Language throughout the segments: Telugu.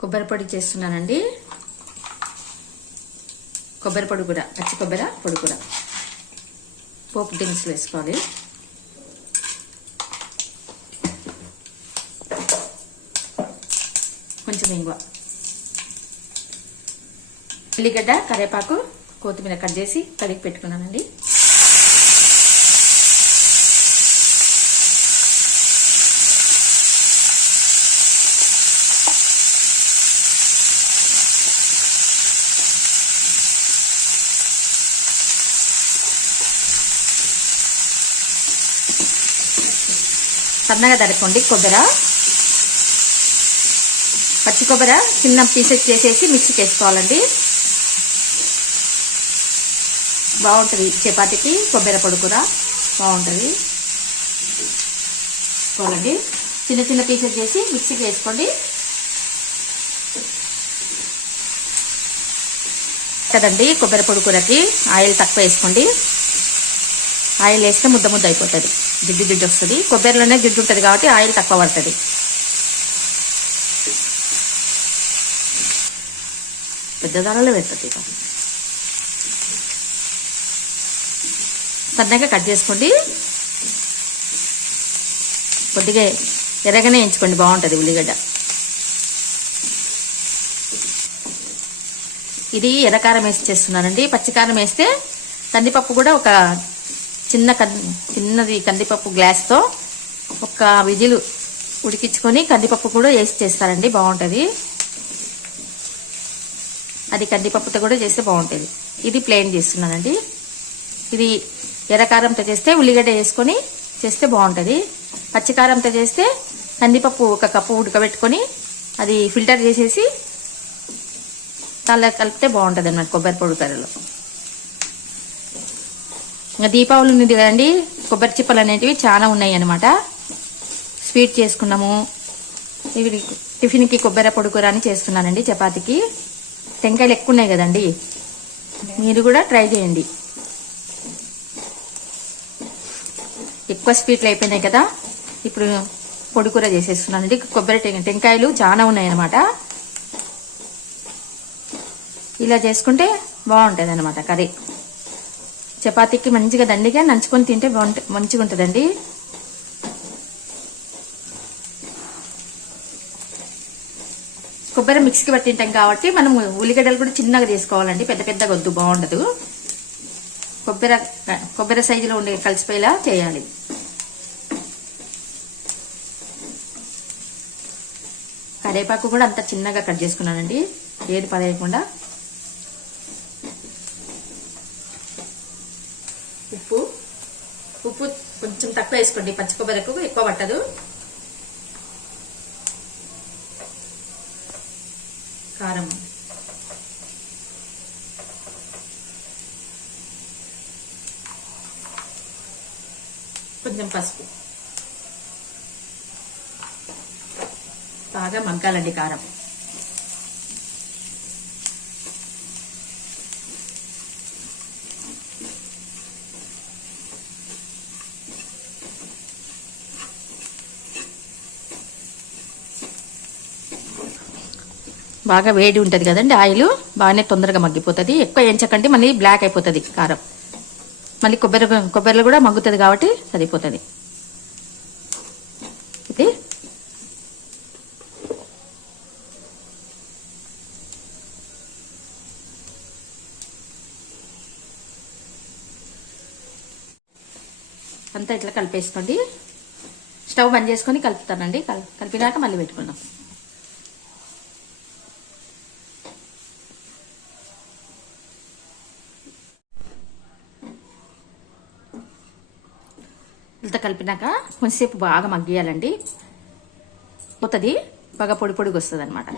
కొబ్బరి పొడి చేస్తున్నానండి. కొబ్బరి పొడి కూడా పచ్చి కొబ్బరి పొడి కూడా. పోపు దినుసులు వేసుకోవాలి. కొంచెం ఇంగువ. ఉల్లిగడ్డ కరివేపాకు కొత్తిమీర కట్ చేసి కడిగి పెట్టుకున్నానండి. సన్నగా తరపండి కొబ్బరి పచ్చి కొబ్బరి చిన్న పీసెస్ చేసేసి మిక్సీకి వేసుకోవాలండి బాగుంటుంది చపాతీకి కొబ్బరి పొడి కూర బాగుంటుంది. చూడండి. చిన్న చిన్న పీసెస్ చేసి మిక్సీకి వేసుకోండి కదండి కొబ్బరి పొడి కూరకి ఆయిల్ తక్కువ వేసుకోండి. ఆయిల్ వేస్తే ముద్ద ముద్ద అయిపోతుంది. జిడ్డు జిడ్డు వస్తుంది. కొబ్బరిలోనే జిడ్డు ఉంటుంది కాబట్టి ఆయిల్ తక్కువ పడుతుంది. పెద్ద పెడుతుంది సన్నగా కట్ చేసుకోండి. కొద్దిగా ఎర్రగానే ఎంచుకోండి బాగుంటుంది ఉల్లిగడ్డ. ఇది ఎర్రకారం వేసి చేస్తున్నానండి. పచ్చికారం వేస్తే కందిపప్పు కూడా ఒక చిన్న చిన్నది కందిపప్పు గ్లాస్తో ఒక విజిలు ఉడికించుకొని కందిపప్పు కూడా వేసి చేస్తారండి బాగుంటుంది. అది కందిపప్పుతో కూడా చేస్తే బాగుంటుంది. ఇది ప్లెయిన్ చేస్తున్నానండి. ఇది ఎర్రకారంతో చేస్తే ఉల్లిగడ్డ వేసుకొని చేస్తే బాగుంటుంది. పచ్చికారంతో చేస్తే కందిపప్పు ఒక కప్పు ఉడకబెట్టుకొని అది ఫిల్టర్ చేసేసి తల కలిపితే బాగుంటుంది అన్నమాట కొబ్బరి పొడి కర్రలో. ఇంకా దీపావళి ఉంది కదండి. కొబ్బరి చిప్పలు అనేటివి చాలా ఉన్నాయి అనమాట స్వీట్ చేసుకున్నాము. ఇవి టిఫిన్కి కొబ్బరి పొడుకూర అని చేస్తున్నానండి చపాతీకి. టెంకాయలు ఎక్కువ ఉన్నాయి కదండి. మీరు కూడా ట్రై చేయండి. ఎక్కువ స్వీట్లు అయిపోయినాయి కదా. ఇప్పుడు పొడికూర చేసేస్తున్నానండి. కొబ్బరి టెంకాయలు చాలా ఉన్నాయి అనమాట ఇలా చేసుకుంటే బాగుంటుంది అనమాట కర్రీ. చపాతీకి మంచిగా దండిగా నంచుకొని తింటే బాగుంట మంచిగా ఉంటుందండి కొబ్బరి మిక్సీకి పట్టింటాం కాబట్టి మనం ఉల్లిగడ్డలు కూడా చిన్నగా తీసుకోవాలండి పెద్ద పెద్దగా వద్దు బాగుండదు. కొబ్బరి కొబ్బరి సైజులో ఉండే కలిసిపోయేలా చేయాలి. కరివేపాకు కూడా అంత చిన్నగా కట్ చేసుకున్నానండి. ఏది పదేయకుండా. తక్కువ వేసుకోండి పచ్చి కొబ్బరికి ఎక్కువ పట్టదు. కారం. కొంచెం పసుపు. బాగా మగ్గాలండి కారం. బాగా వేడి ఉంటుంది కదండి ఆయిల్? బాగానే తొందరగా మగ్గిపోతుంది. ఎక్కువ ఎంచకండి మళ్ళీ బ్లాక్ అయిపోతుంది కారం. మళ్ళీ కొబ్బరి కొబ్బరిలో కూడా మగ్గుతుంది కాబట్టి సరిపోతుంది. ఇది. అంతా ఇట్లా కలిపేసుకోండి. స్టవ్ బంద్ చేసుకొని కలుపుతానండి. కలిపినాక మళ్ళీ పెట్టుకుందాం. ఇంత కలిపినాక కొంచెంసేపు బాగా మగ్గియాలండి. పోతుంది. బాగా పొడి పొడిగా వస్తుంది అనమాట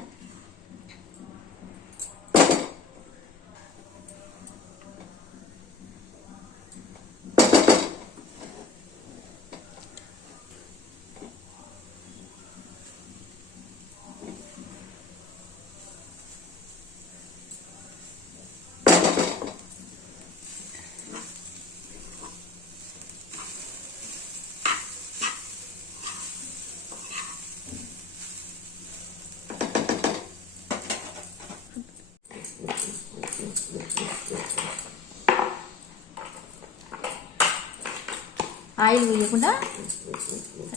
ఆయిల్ వేయకుండా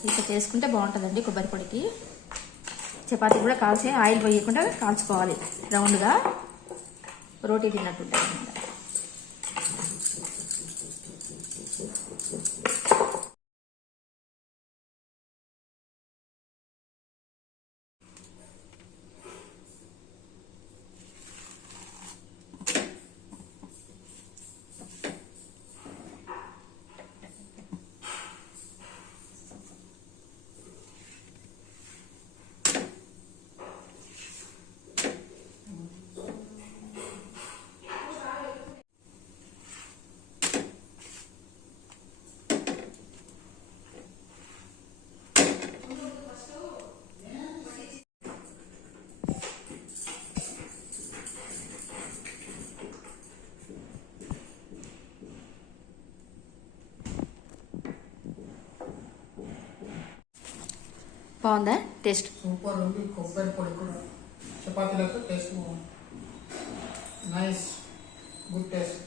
ఇట్లా చేసుకుంటే బాగుంటుందండి కొబ్బరి పొడికి. చపాతీ కూడా కాల్చే ఆయిల్ పోయకుండా కాల్చుకోవాలి రౌండ్గా. రోటీ తిన్నట్టుంటుంది అన్నమాట. బాగుందా? టేస్ట్? సూపర్ ఉంది కొబ్బరి పొడి కూడా. చపాతీలతో టేస్ట్ బాగుంది. Nice good taste